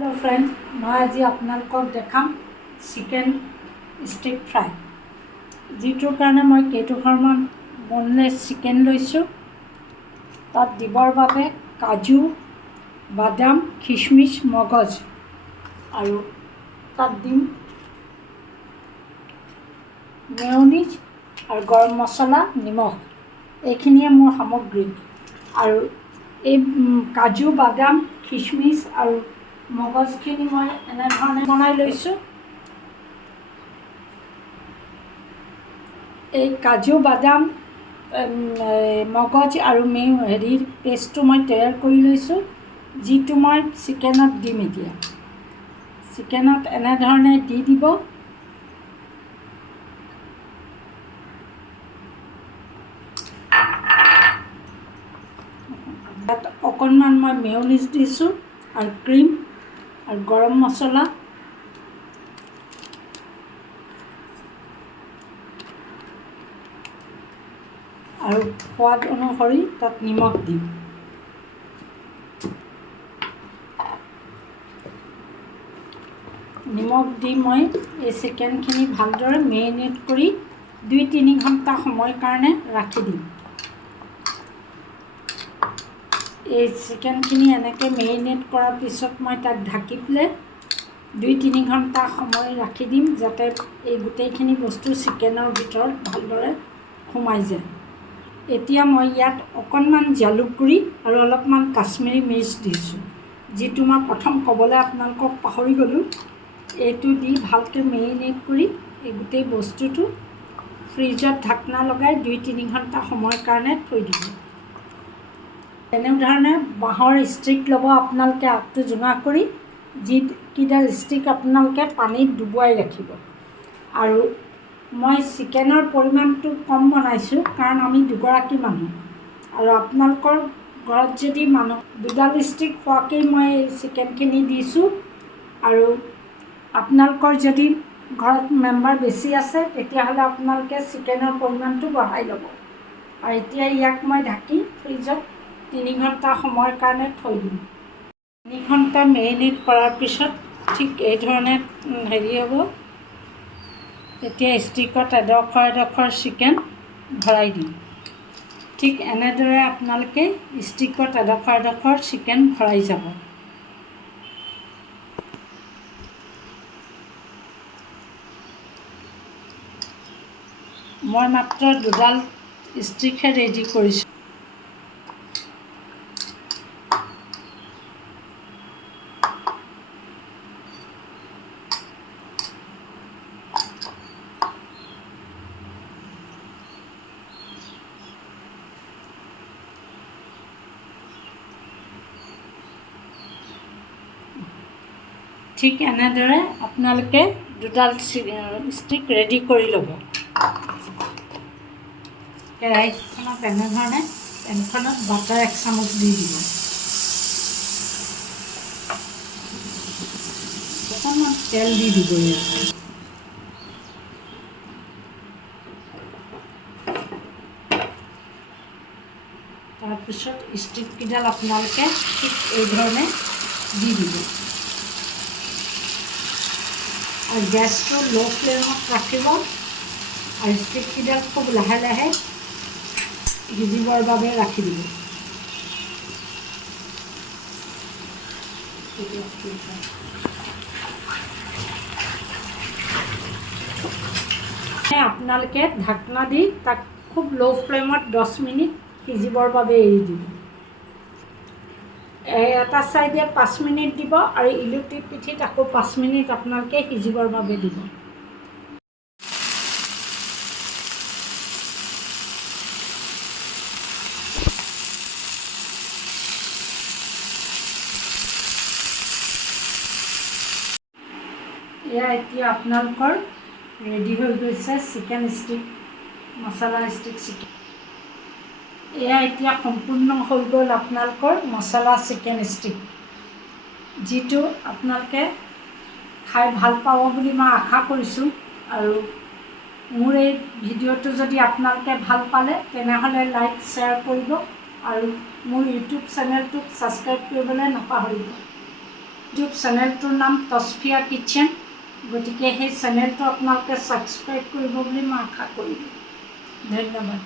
Hello friend, मैं आज आपनालोকক देखाम chicken stick fry जीटोर कारणे मैं केइटुकारमान बोनलेस चिकेन लैसो। तात दिबर बारे काजू बादाम किशमिश मगज और तात दिम मेयोनीज और गरम मसला निमख एखिनिये मोर सामग्री। और काजू बादाम किशमिश और मगजखिनि मैं एनेधৰণে বনাই লৈছোঁ। এই কাজু বাদাম মগজ আৰু হেৰিৰ পেষ্টটো মই তৈয়াৰ কৰি লৈছোঁ, যিটো মই চিকেনত দিম। এতিয়া চিকেনত এনেধৰণে দি দিব। তাত অকণমান মই মেয়নিজ দিছোঁ আৰু ক্ৰীম और गरम मसला और स्वाद अनुसरी तक निमख दिम। निमख दी मैं ये चिकेनखिनि भालदरे मेरिनेट करी 2-3 घंटा समय कारणे राखी दिम। এই চিকেনখিনি এনেকৈ মেৰিনেট কৰাৰ পিছত মই তাক ঢাকি পেলাই 2-3 ঘণ্টা সময় ৰাখি দিম, যাতে এই গোটেইখিনি বস্তু চিকেনৰ ভিতৰত ভালদৰে সোমাই যায়। এতিয়া মই ইয়াত অকণমান জালুক গুড়ি আৰু অলপমান কাশ্মীৰী মিৰ্চ দিছোঁ, যিটো মই প্ৰথম ক'বলৈ আপোনালোকক পাহৰি গ'লোঁ। এইটো দি ভালকৈ মেৰিনেট কৰি এই গোটেই বস্তুটো ফ্ৰিজত ঢাকনা লগাই 2-3 ঘণ্টা সময়ৰ কাৰণে থৈ দিব। এনেধৰণে বাঁহৰ ষ্টিক ল'ব আপোনালোকে, আগটো জোঙা কৰি যিকেইডাল ষ্টিক আপোনালোকে পানীত ডুবুৱাই ৰাখিব। আৰু মই চিকেনৰ পৰিমাণটো কম বনাইছোঁ, কাৰণ আমি দুগৰাকী মানুহ। আৰু আপোনালোকৰ ঘৰত যদি মানুহ 2ডাল ষ্টিক খোৱাকেই মই চিকেনখিনি দিছোঁ। আৰু আপোনালোকৰ যদি ঘৰত মেম্বাৰ বেছি আছে, তেতিয়াহ'লে আপোনালোকে চিকেনৰ পৰিমাণটো বঢ়াই ল'ব। আৰু এতিয়া ইয়াক মই ঢাকি ফ্ৰিজত 3 ঘণ্টা সময়ৰ কাৰণে থৈ দিম। 3 ঘণ্টা মেৰিনেট কৰাৰ পিছত ঠিক এই ধৰণে হেৰি হ'ব। এতিয়া ষ্টিকত এডোখৰ চিকেন ভৰাই দিম। ঠিক এনেদৰে আপোনালোকে ষ্টিকত এডোখৰ চিকেন ভৰাই যাব। মই মাত্ৰ 2ডাল ষ্টিকহে ৰেডি কৰিছোঁ। ঠিক এনেদৰে আপোনালোকে 2ডাল ষ্টিক ৰেডি কৰি ল'ব। কেৰাহীখনত এনেধৰণে পেনখনত বাটাৰ 1 চামুচ দি দিব। অকণমান তেল দি দিব। তাৰপিছত ষ্টিককেইডাল আপোনালোকে ঠিক এই ধৰণে দি দিব। और गैस को लो फ्लेमत राखिब और स्टिककेइडाल खूब लाहे लाहे सिजिबर बारे राखि दिब। आपनालोके ढाकना दी ताक खूब लो फ्लेमत 10 मिनिट सिजिबर बारे एरि दिब। এটা সাইডে 5 মিনিট দিব আৰু ইলুটি পিঠিত আকৌ 5 মিনিট আপোনালোকে সিজিবৰ বাবে দিব। এয়া এতিয়া আপোনালোকৰ ৰেডি হৈ গৈছে চিকেন ষ্টিক মছলা ষ্টিক চিকেন। এয়া এতিয়া সম্পূৰ্ণ হৈ গ'ল আপোনালোকৰ মছলা চিকেন ষ্টিক, যিটো আপোনালোকে খাই ভাল পাব বুলি মই আশা কৰিছোঁ। আৰু মোৰ এই ভিডিঅ'টো যদি আপোনালোকে ভাল পালে তেনেহ'লে লাইক শ্বেয়াৰ কৰিব আৰু মোৰ ইউটিউব চেনেলটোক ছাবস্ক্ৰাইব কৰিবলৈ নাপাহৰিব। ইউটিউব চেনেলটোৰ নাম তচফিয়া কিটচেন। গতিকে সেই চেনেলটো আপোনালোকে ছাবস্ক্ৰাইব কৰিব বুলি মই আশা কৰিলোঁ। ধন্যবাদ।